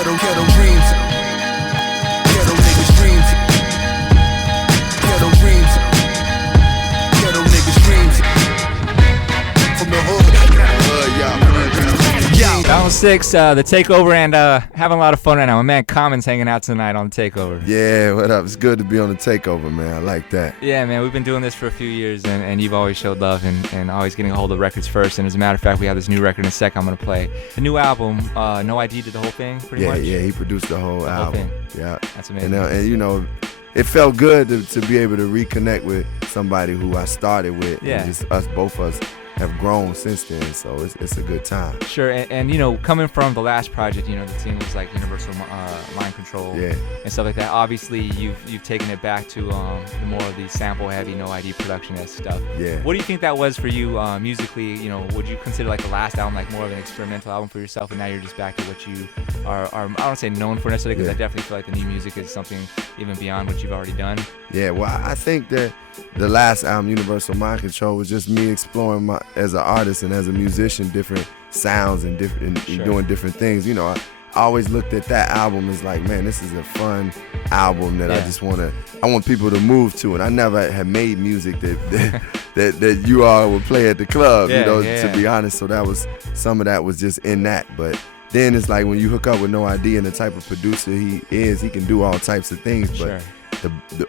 Ghetto dreams. Ghetto niggas dreams. Ghetto dreams. Ghetto niggas dreams. From the hood. Round 6, the Takeover, and having a lot of fun right now. My man Common's hanging out tonight on the Takeover. Yeah, what up? It's good to be on the Takeover, man. I like that. Yeah, man, we've been doing this for a few years, and you've always showed love and always getting a hold of records first. And as a matter of fact, we have this new record in a sec I'm going to play. The new album, No I.D. did the whole thing, pretty much? Yeah, he produced the whole album. Whole thing. Yeah. That's amazing. And you know, it felt good to be able to reconnect with somebody who I started with. Yeah. And just both of us have grown since then, so it's a good time. Sure, and you know, coming from the last project, you know, the team was like Universal Mind Control and stuff like that. Obviously, you've taken it back to the more of the sample-heavy, No I.D. production-esque stuff. Yeah. What do you think that was for you musically? You know, would you consider like the last album like more of an experimental album for yourself, and now you're just back to what you are I don't say known for necessarily, because I definitely feel like the new music is something even beyond what you've already done. Yeah, well, I think that the last album, Universal Mind Control, was just me exploring as an artist and as a musician, different sounds and doing different things. You know, I always looked at that album as like, man, this is a fun album that I want people to move to. And I never had made music that you all would play at the club, to be honest. So some of that was just in that. But then it's like when you hook up with No I.D. and the type of producer he is, he can do all types of things. But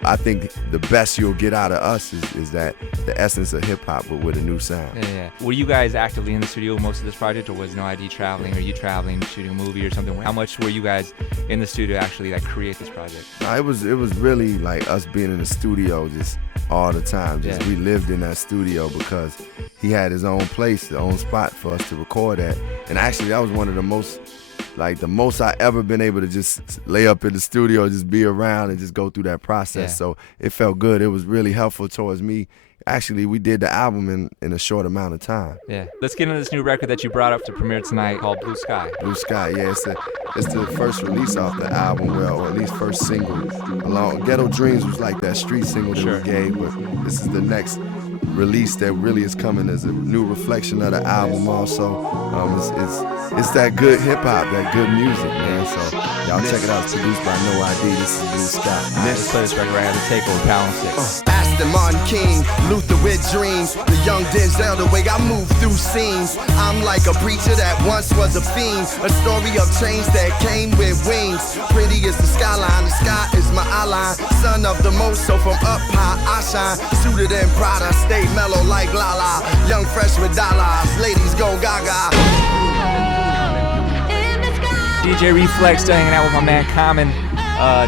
I think the best you'll get out of us is that the essence of hip hop, but with a new sound. Yeah. Were you guys actively in the studio most of this project, or was No I.D. traveling? Or you traveling, shooting a movie or something? How much were you guys in the studio to actually like create this project? It was really like us being in the studio just all the time. We lived in that studio because he had his own place, his own spot for us to record at. And actually, that was one of the most I ever been able to just lay up in the studio, just be around and just go through that process. So it felt good. It was really helpful towards me. Actually, we did the album in a short amount of time. Yeah. Let's get into this new record that you brought up to premiere tonight called Blue Sky. Blue Sky, yeah. It's the first release off the album, or at least first single. Ghetto Dreams was like that street single that we gave, but this is the next release that really is coming as a new reflection of the album also. It's that good hip-hop, that good music, man. So y'all check it out. It's produced by No I.D. This is Blue Sky. Let's play this record right now, the Takeover, Pound 6. Aston Martin King, Luther with dreams. The young Denzel, the way I move through scenes. I'm like a preacher that once was a fiend. A story of change that came with wings. Pretty is the skyline, the sky is my eyeline. Son of the most, so from up high I shine. Suited in Prada, stay mellow like Lala. Young fresh with dollars, ladies go gaga. DJ Reflex still hanging out with my man Common.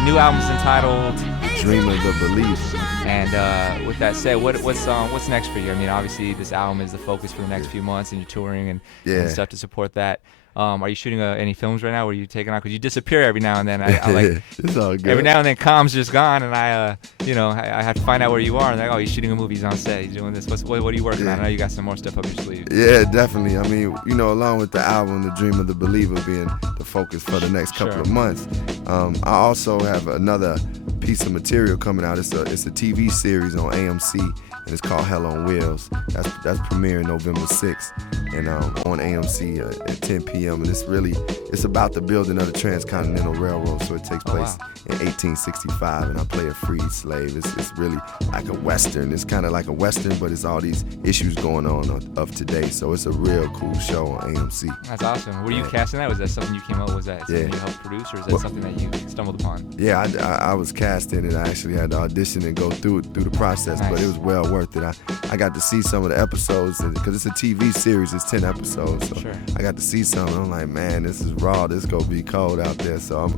New album's entitled Dream of the Belief. And with that said, what's next for you? I mean, obviously this album is the focus for the next few months, and you're touring and stuff to support that. Are you shooting any films right now? Or are you taking out? Because you disappear every now and then. I like it's all good. Every now and then, Com's just gone, and I have to find out where you are. And like, oh, he's shooting a movie. He's on set. He's doing this. What are you working on? I know you got some more stuff up your sleeve. Yeah, definitely. I mean, along with the album, The Dream of the Believer being the focus for the next couple of months, I also have another piece of material coming out. It's a TV series on AMC, and it's called Hell on Wheels. That's premiering November 6th, and on AMC at 10 p.m. And it's about the building of the Transcontinental Railroad. So it takes place in 1865, and I play a freed slave. It's really like a Western. It's kind of like a Western, but it's all these issues going on of today. So it's a real cool show on AMC. That's awesome. Were you casting that? Was that something you came up with? Was that something you helped produce, or is that something that you stumbled upon? Yeah, I was cast in it. I actually had to audition and go through the process, but it was well worth it. I got to see some of the episodes, because it's a TV series. It's 10 episodes, so I got to see some. I'm like, man, this is raw. This gonna be cold out there. So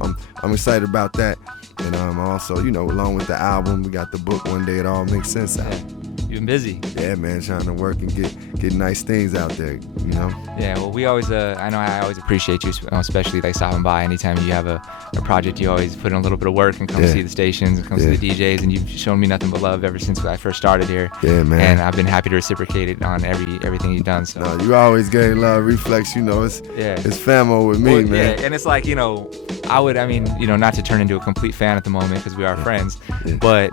I'm excited about that. And also, along with the album, we got the book One Day It All Makes Sense out. You've been busy. Yeah, man, trying to work and get nice things out there, Yeah, well, we always, I always appreciate you, especially like stopping by. Anytime you have a project, you always put in a little bit of work and come see the stations and come see the DJs, and you've shown me nothing but love ever since I first started here. Yeah, man. And I've been happy to reciprocate it on everything you've done. So. No, you always gave love, Reflex. It's famo with me, man. Yeah, and it's like, I mean, you know, not to turn into a complete fan at the moment because we are friends, but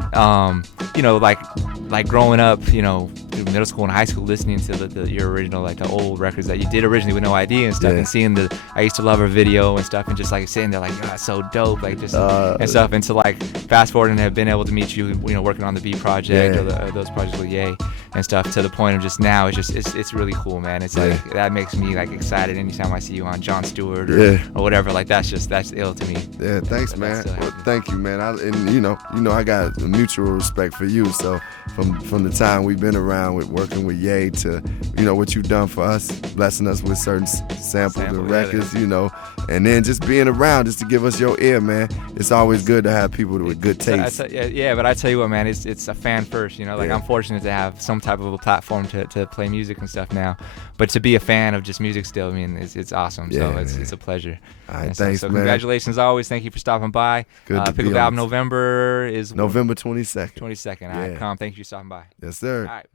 you know, like growing up, you know, through middle school and high school, listening to your original, like the old records that you did originally with No I.D. and stuff, and seeing I used to love her video and stuff, and just like sitting there like, oh, that's so dope, like just and stuff, and to like fast forward and have been able to meet you, you know, working on the B project or those projects with Ye and stuff, to the point of just now, it's really cool, man. It's like that makes me like excited anytime I see you on Jon Stewart or whatever. Like that's ill to me. Yeah, thanks, man. Well, thank you, man. And you know, I got a mutual respect for you. So from the time we've been around with working with Ye to, you know, what you've done for us, blessing us with certain samples and records, you know, and then just being around just to give us your ear, man. It's always good to have people with good taste. Yeah, but I tell you what, man, it's a fan first, you know. Like I'm fortunate to have some type of a platform to play music and stuff now, but to be a fan of just music still, I mean, it's awesome. So it's a pleasure. All right, thanks, so man. Congratulations always. Thank you for stopping by. Good to Pick up album November is November 22nd. 22nd. All right, Thank you for stopping by. Yes, sir. All right.